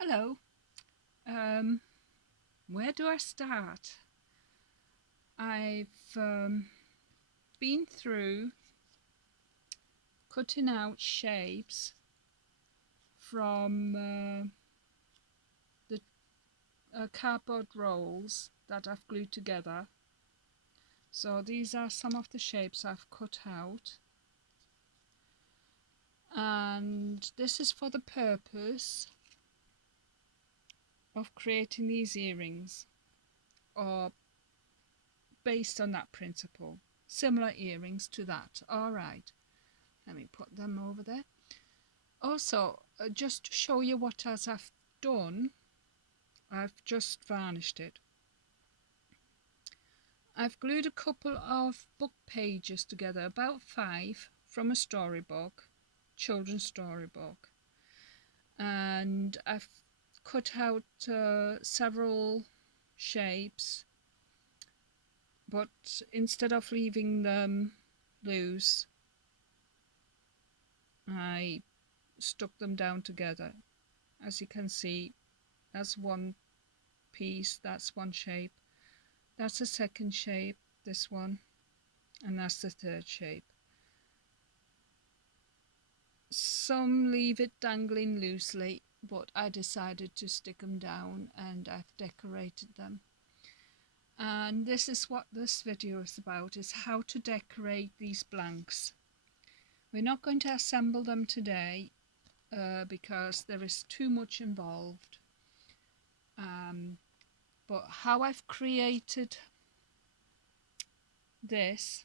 Hello. Um, where do I start? I've been through cutting out shapes from the cardboard rolls that I've glued together. So these are some of the shapes I've cut out. And this is for the purpose of creating these earrings, or based on that principle. Similar earrings to that. Alright, let me put them over there. Also, just to show you what else I've done, I've just varnished it. I've glued a couple of book pages together, about 5, from a storybook, children's storybook, and I've cut out several shapes, but instead of leaving them loose, I stuck them down together. As you can see, that's one piece, that's one shape, that's the second shape, this one, and that's the third shape. Some leave it dangling loosely, but I decided to stick them down and I've decorated them. And this is what this video is about, is how to decorate these blanks. We're not going to assemble them today because there is too much involved. But how I've created this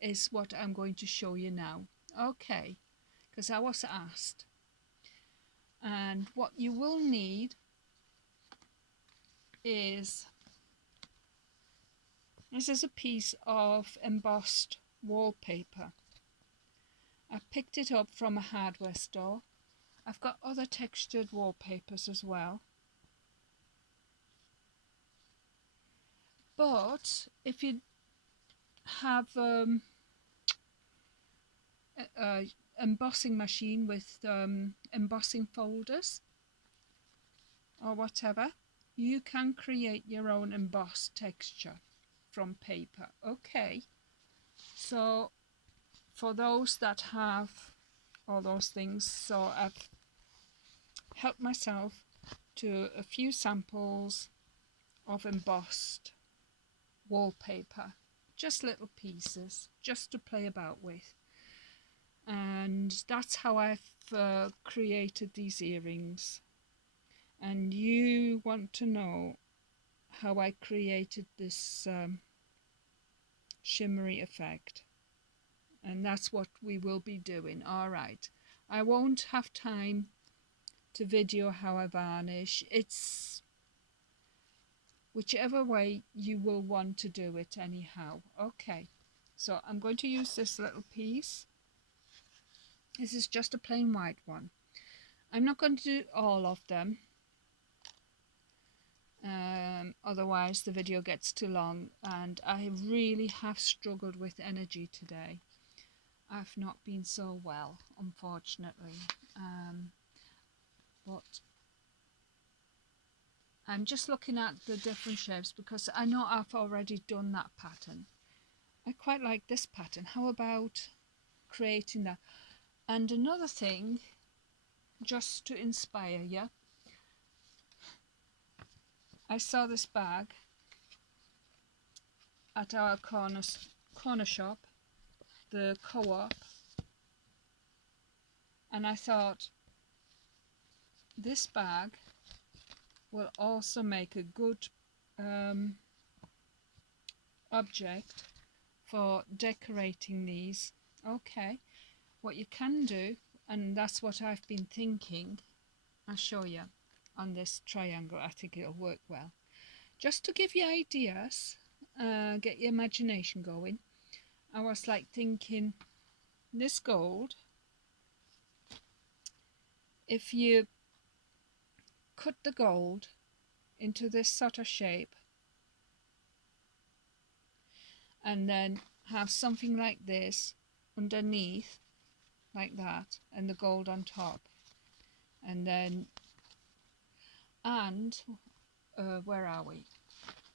is what I'm going to show you now. Okay, because I was asked. And what you will need is, this is a piece of embossed wallpaper. I picked it up from a hardware store. I've got other textured wallpapers as well. But if you have a embossing machine with embossing folders or whatever, you can create your own embossed texture from paper. Okay, so for those that have all those things, so I've helped myself to a few samples of embossed wallpaper, just little pieces just to play about with, and that's how I've created these earrings. And you want to know how I created this shimmery effect, and that's what we will be doing. Alright, I won't have time to video how I varnish. It's whichever way you will want to do it anyhow. Okay, so I'm going to use this little piece. This is just a plain white one. I'm not going to do all of them, otherwise the video gets too long, and I really have struggled with energy today. I've not been so well, unfortunately, but I'm just looking at the different shapes because I know I've already done that pattern. I quite like this pattern. How about creating that? And another thing, just to inspire you, I saw this bag at our corner shop, the Co-op, and I thought this bag will also make a good object for decorating these. Okay, what you can do, and that's what I've been thinking, I'll show you on this triangle. I think it'll work well. Just to give you ideas, get your imagination going, I was like thinking, this gold, if you cut the gold into this sort of shape and then have something like this underneath, like that, and the gold on top, And then, where are we?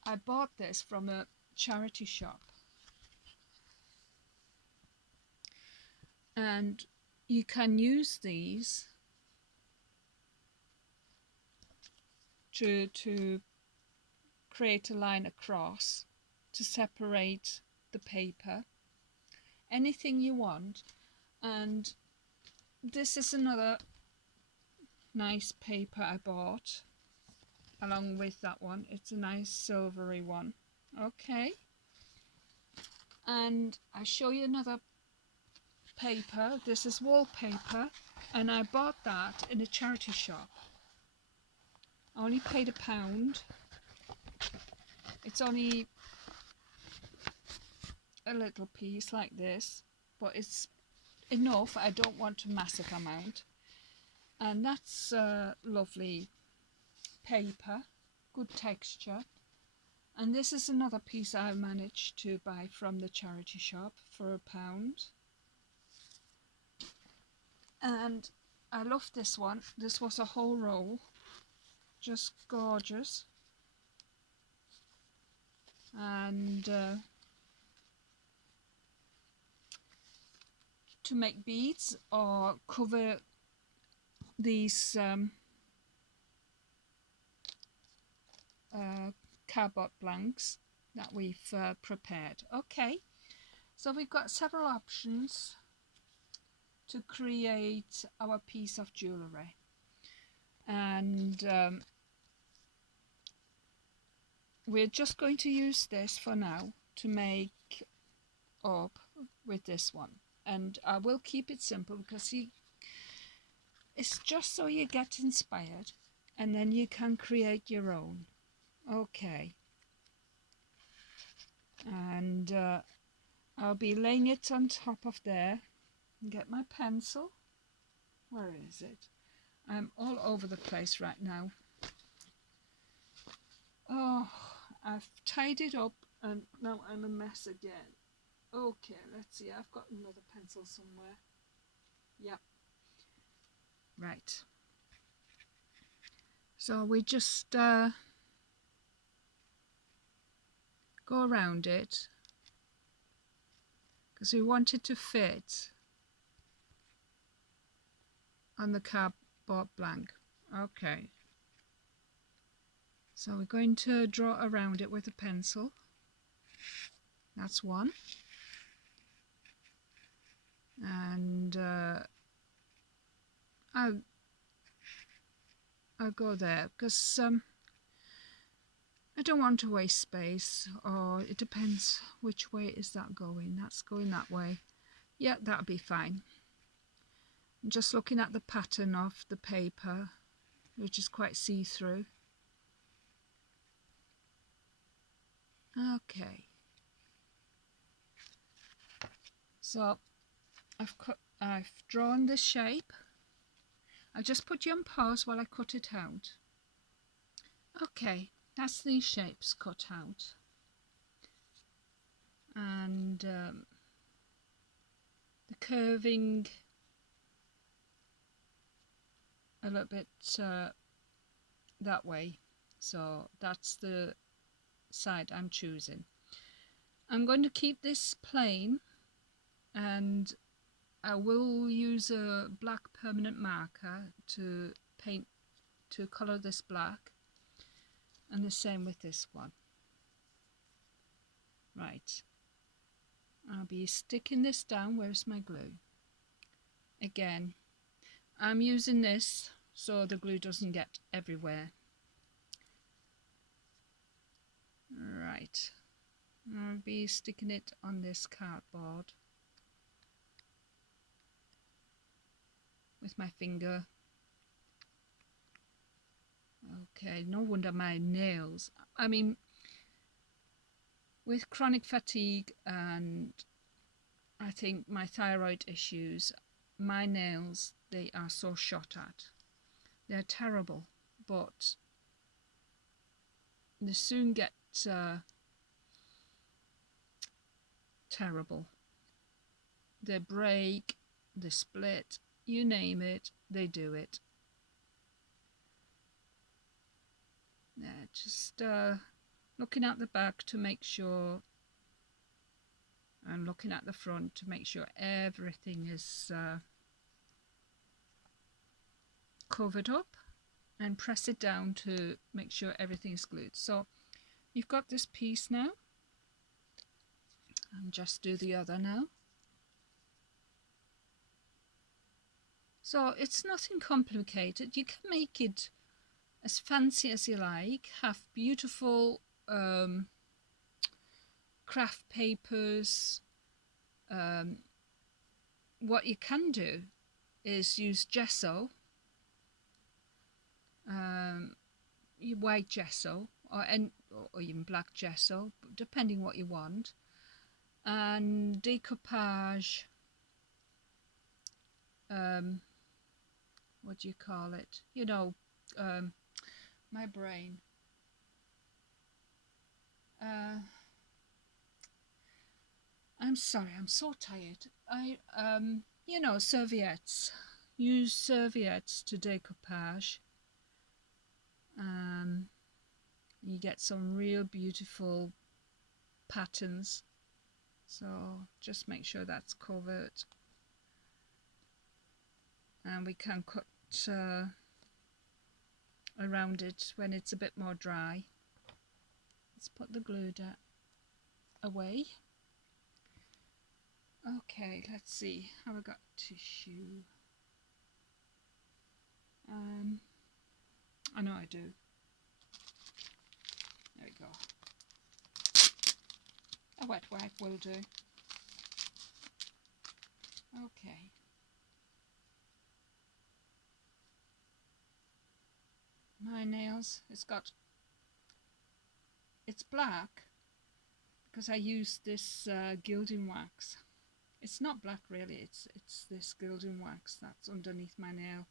I bought this from a charity shop, and you can use these to create a line across to separate the paper, anything you want. And this is another nice paper I bought along with that one. It's a nice silvery one. Okay, and I show you another paper. This is wallpaper, and I bought that in a charity shop. I only paid £1. It's only a little piece like this, but it's enough. I don't want a massive amount. And that's lovely paper, good texture. And this is another piece I managed to buy from the charity shop for £1. And I love this one. This was a whole roll, just gorgeous. And to make beads or cover these cardboard blanks that we've prepared. Okay, so we've got several options to create our piece of jewellery, and we're just going to use this for now to make up with this one, and I will keep it simple because it's just so you get inspired and then you can create your own. Okay, and I'll be laying it on top of there. Get my pencil. Where is it? I'm all over the place right now. Oh, I've tied it up and now I'm a mess again. Okay, let's see. I've got another pencil somewhere. Yep. Right. So we just go around it because we want it to fit on the cardboard blank. Okay. So we're going to draw around it with a pencil. That's one. And I'll go there because I don't want to waste space, or it depends which way is that going. That's going that way. Yeah, that'll be fine. I'm just looking at the pattern of the paper, which is quite see-through. Okay. So I've drawn this shape. I'll just put you on pause while I cut it out. Okay, that's these shapes cut out. And the curving a little bit that way. So that's the side I'm choosing. I'm going to keep this plain, and I will use a black permanent marker to colour this black, and the same with this one. Right, I'll be sticking this down. Where's my glue? Again, I'm using this so the glue doesn't get everywhere. Right, I'll be sticking it on this cardboard with my finger. Okay, no wonder my nails, I mean, with chronic fatigue and I think my thyroid issues, my nails, they are so shot at. They're terrible, but they soon get terrible. They break, they split, you name it, they do it. There, just looking at the back to make sure, and looking at the front to make sure everything is covered up, and press it down to make sure everything is glued. So you've got this piece now, and just do the other now. So it's nothing complicated. You can make it as fancy as you like, have beautiful craft papers. What you can do is use gesso, white gesso, or even black gesso, depending what you want, and decoupage, what do you call it? You know, my brain. I'm sorry, I'm so tired. You know, serviettes. Use serviettes to decoupage. You get some real beautiful patterns. So just make sure that's covered. And we can cut around it when it's a bit more dry. Let's put the glue away. Okay, let's see. Have I got tissue? I know I do. There we go. A wet wipe will do. Okay. My nails, it's black because I used this gilding wax. It's not black really, it's this gilding wax that's underneath my nail.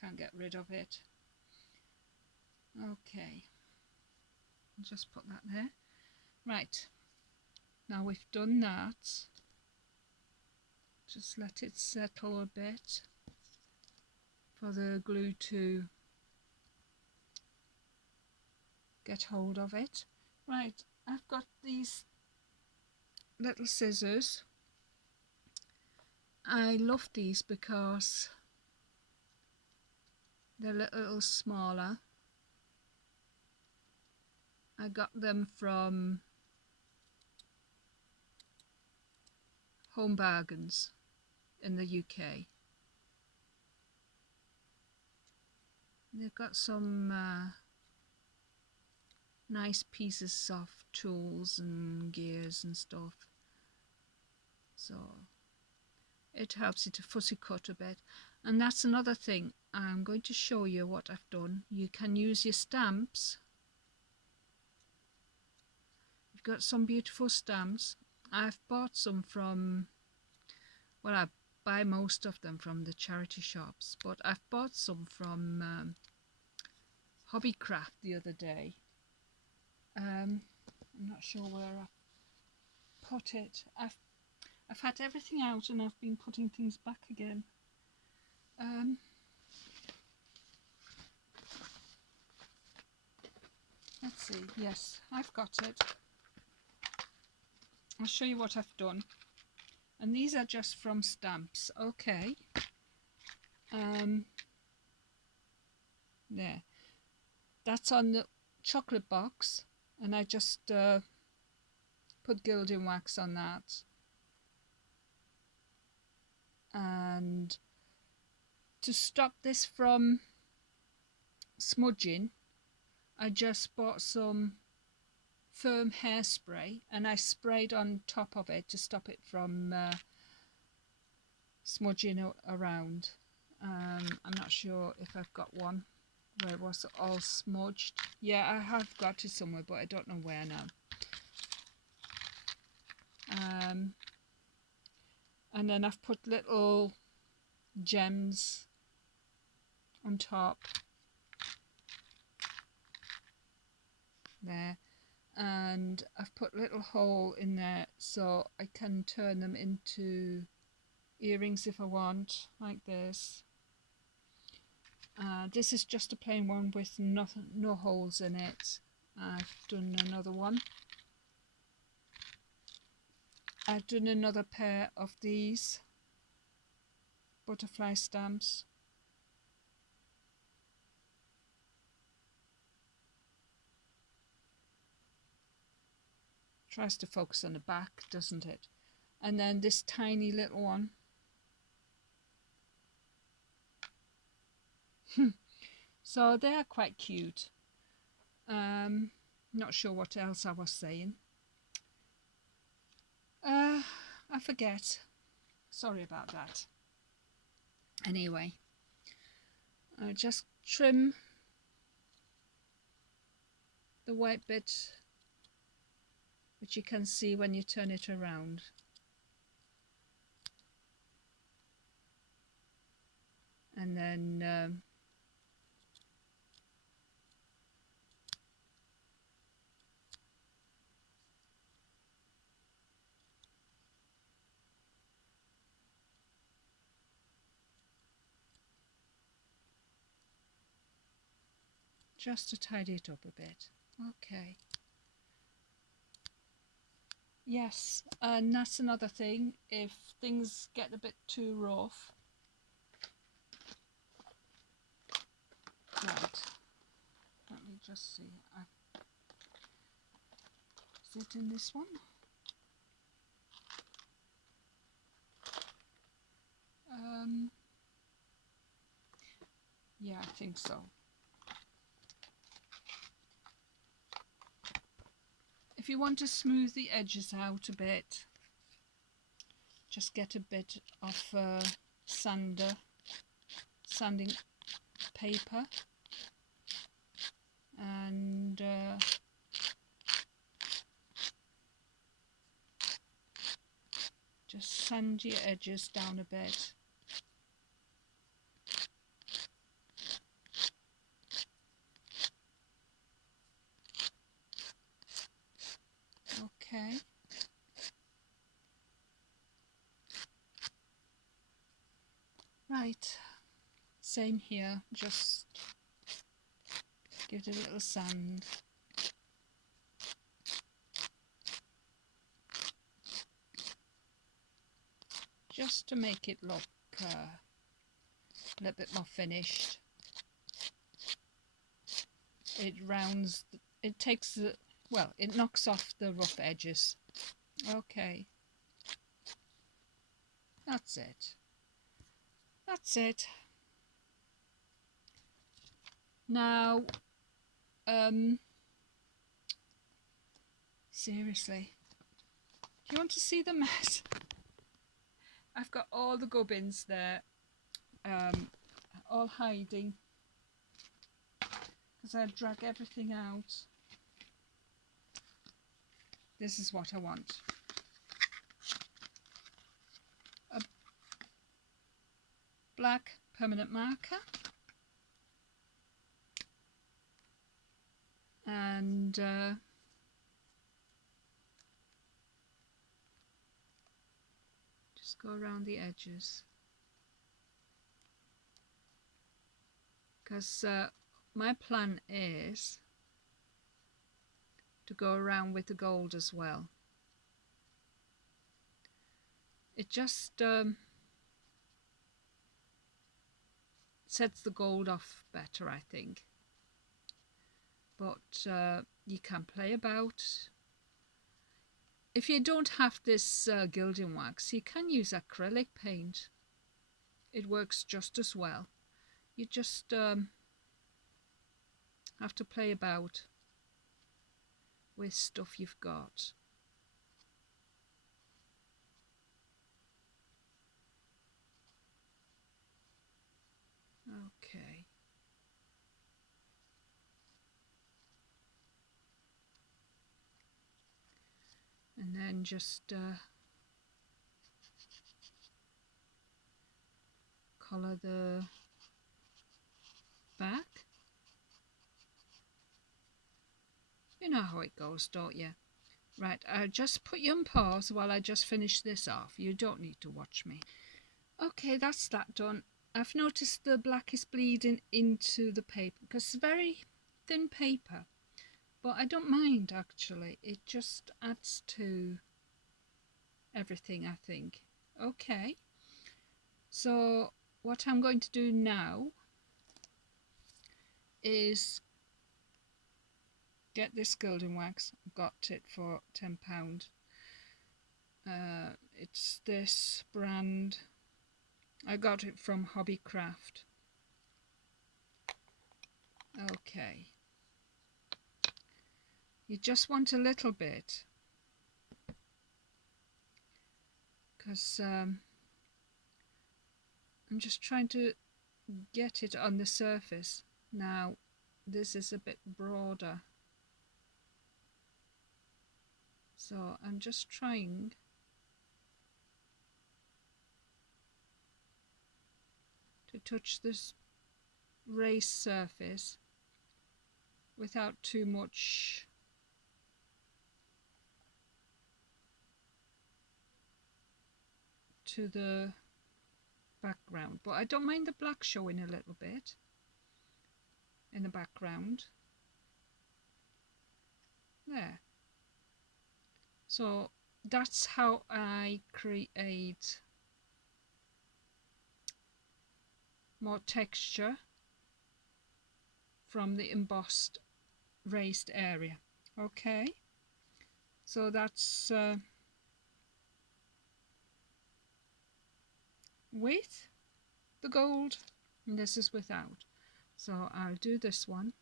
Can't get rid of it. Okay, just put that there. Right, now we've done that, just let it settle a bit for the glue to get hold of it. Right, I've got these little scissors. I love these because they're a little smaller. I got them from Home Bargains in the UK. They've got some nice pieces of tools and gears and stuff, so it helps you to fussy cut a bit. And that's another thing. I'm going to show you what I've done. You can use your stamps. You've got some beautiful stamps. I've bought some from, well, I buy most of them from the charity shops, but I've bought some from Hobbycraft the other day. I'm not sure where I put it. I've had everything out and I've been putting things back again. Let's see. Yes, I've got it. I'll show you what I've done. And these are just from stamps. Okay. There. That's on the chocolate box, and I just put gilding wax on that. And to stop this from smudging, I just bought some firm hairspray and I sprayed on top of it to stop it from smudging around. I'm not sure if I've got one where it was all smudged. Yeah, I have got it somewhere, but I don't know where now. And then I've put little gems on top there, and I've put a little hole in there so I can turn them into earrings if I want, like this. this is just a plain one with no holes in it. I've done another one. I've done another pair of these butterfly stamps. Tries to focus on the back, doesn't it? And then this tiny little one. So they are quite cute. Not sure what else I was saying. I forget. Sorry about that. Anyway, I just trim the white bit, which you can see when you turn it around. And then just to tidy it up a bit. Okay. Yes, and that's another thing. If things get a bit too rough, right, let me just see. Is it in this one? Yeah, I think so. If you want to smooth the edges out a bit, just get a bit of sanding paper and just sand your edges down a bit. Okay. Right, same here, just give it a little sand. Just to make it look a little bit more finished. It rounds, it takes the, well, it knocks off the rough edges. Okay. That's it. That's it. Now, seriously, do you want to see the mess? I've got all the gubbins there, all hiding, because I drag everything out. This is what I want. A black permanent marker. And just go around the edges. Because my plan is to go around with the gold as well. It just sets the gold off better, I think. But you can play about. If you don't have this gilding wax, you can use acrylic paint. It works just as well. You just have to play about with stuff you've got. Okay. And then just colour the back. You know how it goes, don't you? Right, I'll just put you on pause while I just finish this off. You don't need to watch me. Okay, that's that done. I've noticed the black is bleeding into the paper because it's very thin paper, but I don't mind actually. It just adds to everything, I think. Okay, so what I'm going to do now is get this Gilding Wax. Got it for £10. It's this brand. I got it from Hobbycraft. Okay, you just want a little bit because I'm just trying to get it on the surface. Now this is a bit broader, so I'm just trying to touch this raised surface without too much to the background, but I don't mind the black showing a little bit in the background there. So that's how I create more texture from the embossed raised area. Okay, so that's with the gold and this is without. So I'll do this one.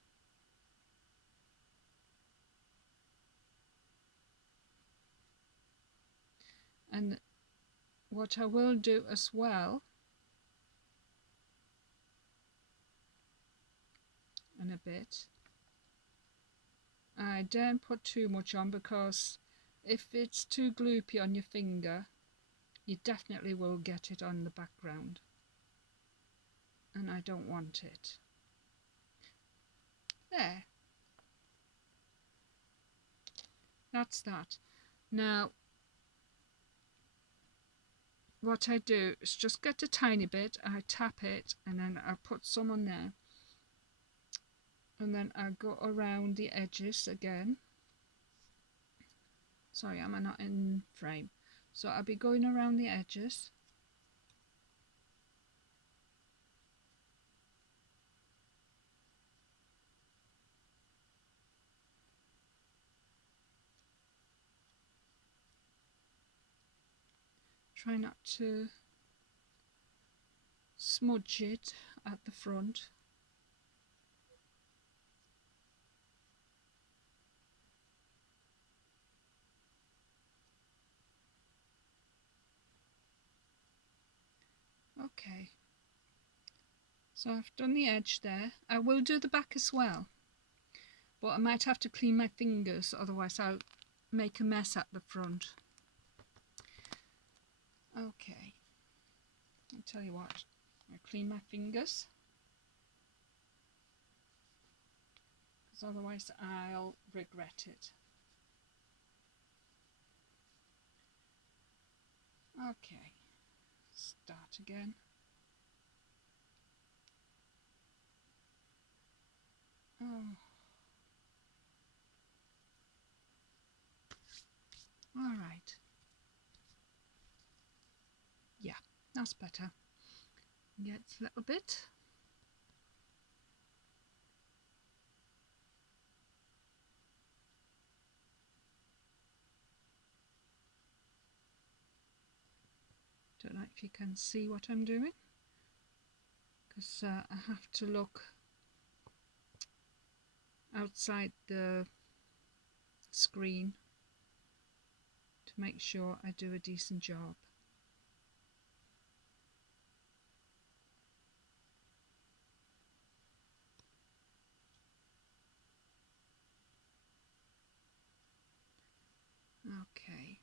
And what I will do as well in a bit, I don't put too much on because if it's too gloopy on your finger, you definitely will get it on the background, and I don't want it. There. That's that. Now, what I do is just get a tiny bit, I tap it, and then I put some on there. And then I go around the edges again. Sorry, I'm not in frame. So I'll be going around the edges. Try not to smudge it at the front. Okay, so I've done the edge there. I will do the back as well, but I might have to clean my fingers, otherwise I'll make a mess at the front. Okay, I'll tell you what, I'll clean my fingers, because otherwise I'll regret it. Okay, start again. Oh. All right. Yeah, that's better. Get a little bit. Don't know if you can see what I'm doing, because I have to look outside the screen to make sure I do a decent job. Okay.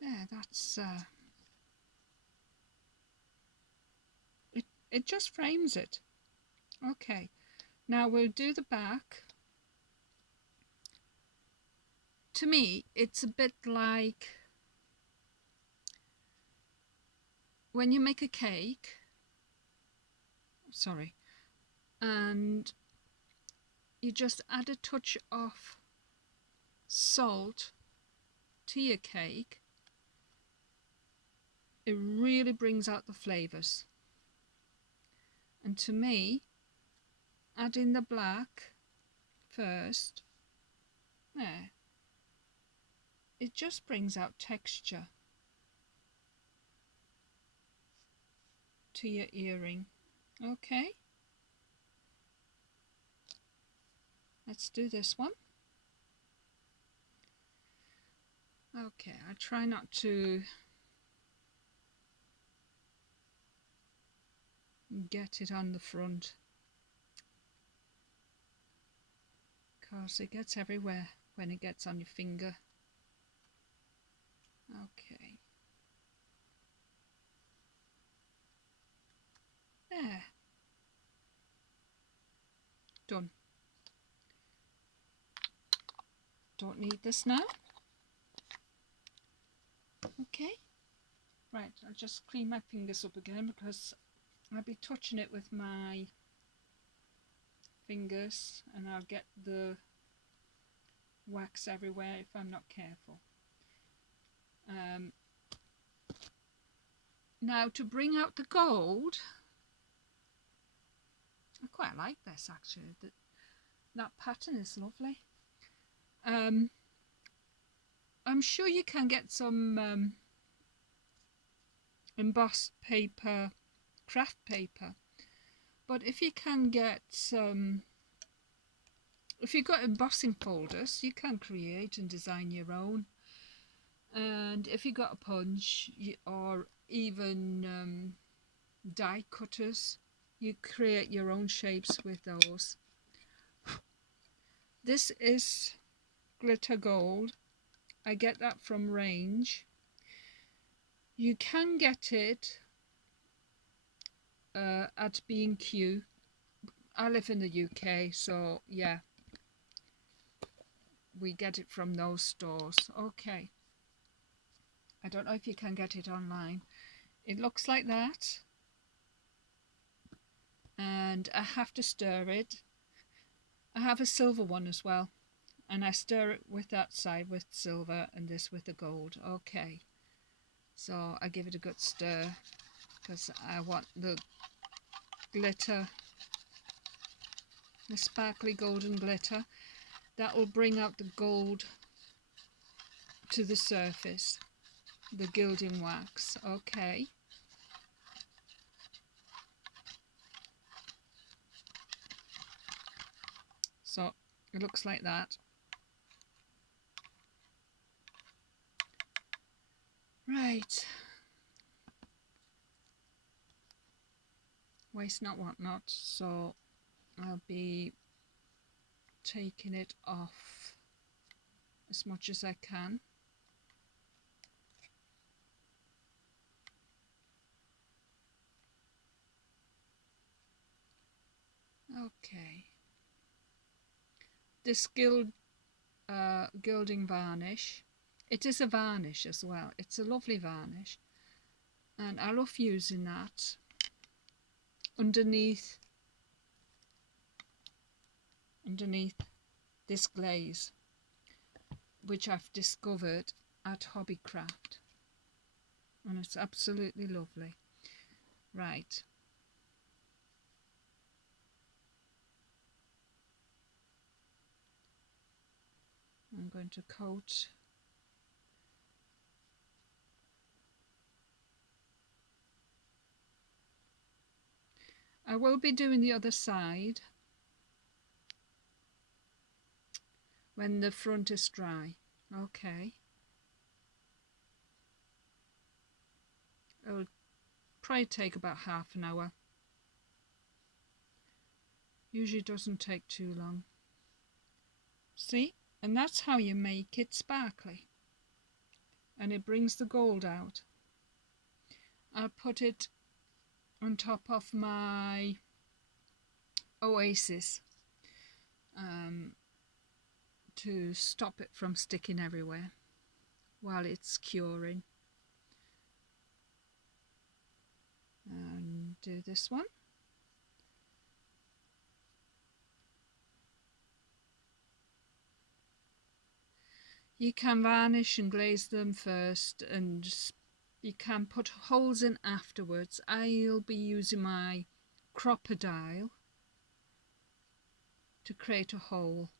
There, that's it just frames it. Okay, Now we'll do the back. To me, it's a bit like when you make a cake, sorry, and you just add a touch of salt to your cake. It really brings out the flavours. And to me, adding the black first, there, it just brings out texture to your earring. Okay, let's do this one. Okay, I try not to get it on the front because it gets everywhere when it gets on your finger. Okay, there, done. Don't need this now. Okay, right, I'll just clean my fingers up again because I'll be touching it with my fingers and I'll get the wax everywhere if I'm not careful. Now to bring out the gold, I quite like this actually. That pattern is lovely. I'm sure you can get some embossed paper, craft paper, but if you can get some, if you've got embossing folders, you can create and design your own. And if you've got a punch or even die cutters, you create your own shapes with those. This is glitter gold. I get that from Range. You can get it at B&Q. I live in the UK, so yeah, we get it from those stores. Okay, I don't know if you can get it online. It looks like that, and I have to stir it. I have a silver one as well, and I stir it with that side with silver and this with the gold. Okay, so I give it a good stir because I want the glitter, the sparkly golden glitter. That will bring out the gold to the surface, the gilding wax. Okay, so it looks like that. Right, waste not, want not, so I'll be taking it off as much as I can. Okay, this gilding varnish, it is a varnish as well. It's a lovely varnish, and I love using that underneath this glaze, which I've discovered at Hobbycraft, and it's absolutely lovely. Right, I'm going to coat I will be doing the other side when the front is dry. Okay, it'll probably take about half an hour. Usually doesn't take too long. See, and that's how you make it sparkly, and it brings the gold out. I'll put it on top of my Oasis um, to stop it from sticking everywhere while it's curing. And do this one. You can varnish and glaze them first, and you can put holes in afterwards. I'll be using my Crop-A-Dile to create a hole.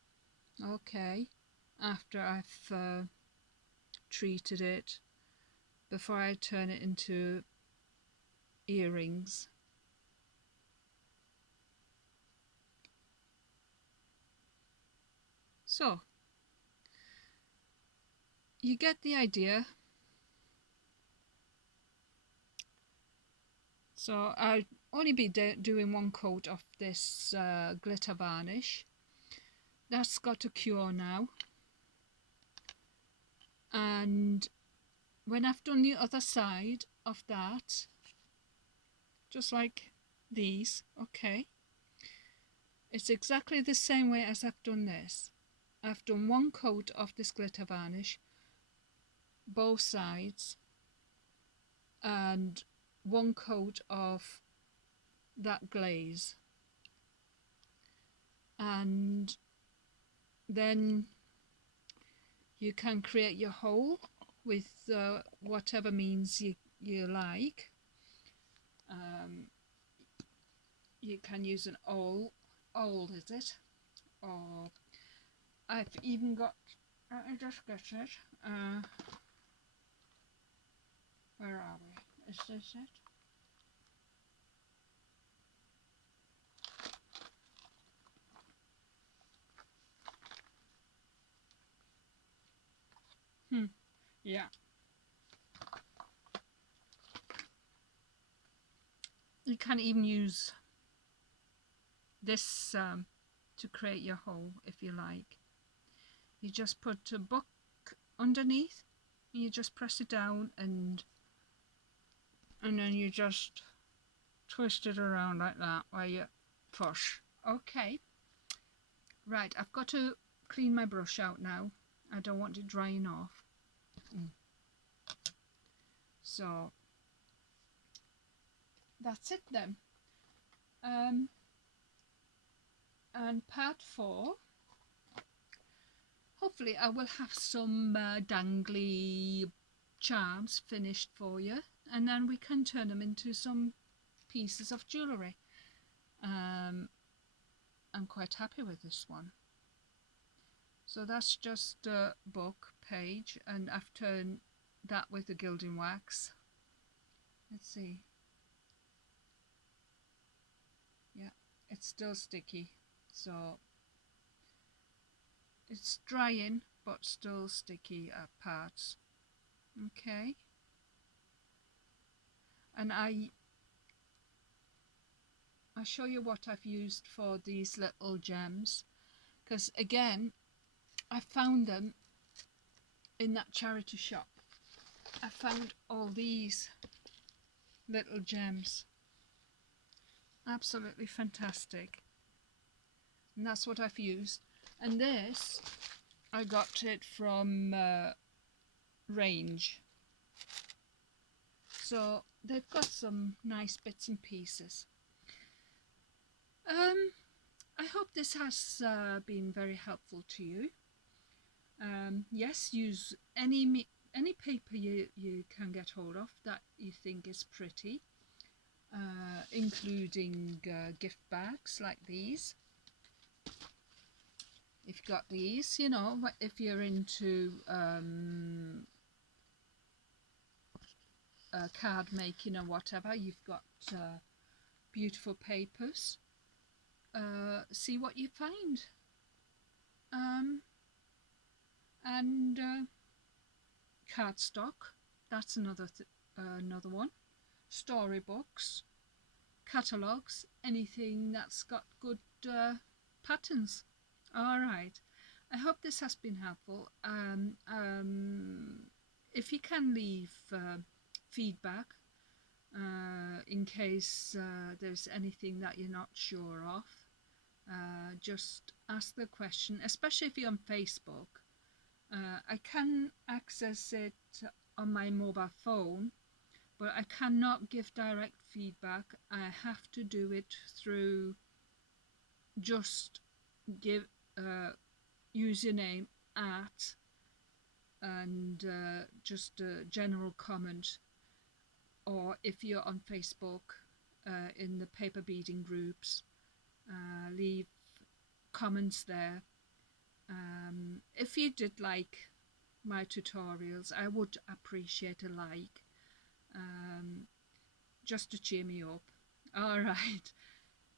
Okay, after I've treated it, before I turn it into earrings. So, you get the idea. So I'll only be doing one coat of this glitter varnish. That's got to cure now. And when I've done the other side of that, just like these, okay, it's exactly the same way as I've done this. I've done one coat of this glitter varnish, both sides, and one coat of that glaze, and then you can create your hole with whatever means you like. You can use an awl is it? Or I've even got, let me just get it, where are we? Is this it? Yeah. You can even use this to create your hole if you like. You just put a book underneath, and you just press it down, and then you just twist it around like that while you push. Okay, right, I've got to clean my brush out now. I don't want it drying off. So that's it then. And part 4, hopefully I will have some dangly charms finished for you, and then we can turn them into some pieces of jewellery. I'm quite happy with this one. So that's just a book page, and I've turned that with the gilding wax. Let's see. Yeah, it's still sticky, so it's drying but still sticky at parts. Okay, and I'll show you what I've used for these little gems, because again I found them in that charity shop. I found all these little gems, absolutely fantastic, and that's what I've used. And this, I got it from Range, so they've got some nice bits and pieces. I hope this has been very helpful to you. Yes, use any paper you can get hold of that you think is pretty, including gift bags like these. If you've got these, you know, if you're into card making or whatever, you've got beautiful papers. See what you find. And cardstock, that's another one. Storybooks, catalogues, anything that's got good patterns. All right, I hope this has been helpful. If you can leave feedback in case there's anything that you're not sure of, just ask the question, especially if you're on Facebook. I can access it on my mobile phone, but I cannot give direct feedback. I have to do it through just give username at and just a general comment, or if you're on Facebook in the paper beading groups, leave comments there. If you did like my tutorials, I would appreciate a like, just to cheer me up. All right,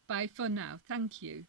bye for now. Thank you.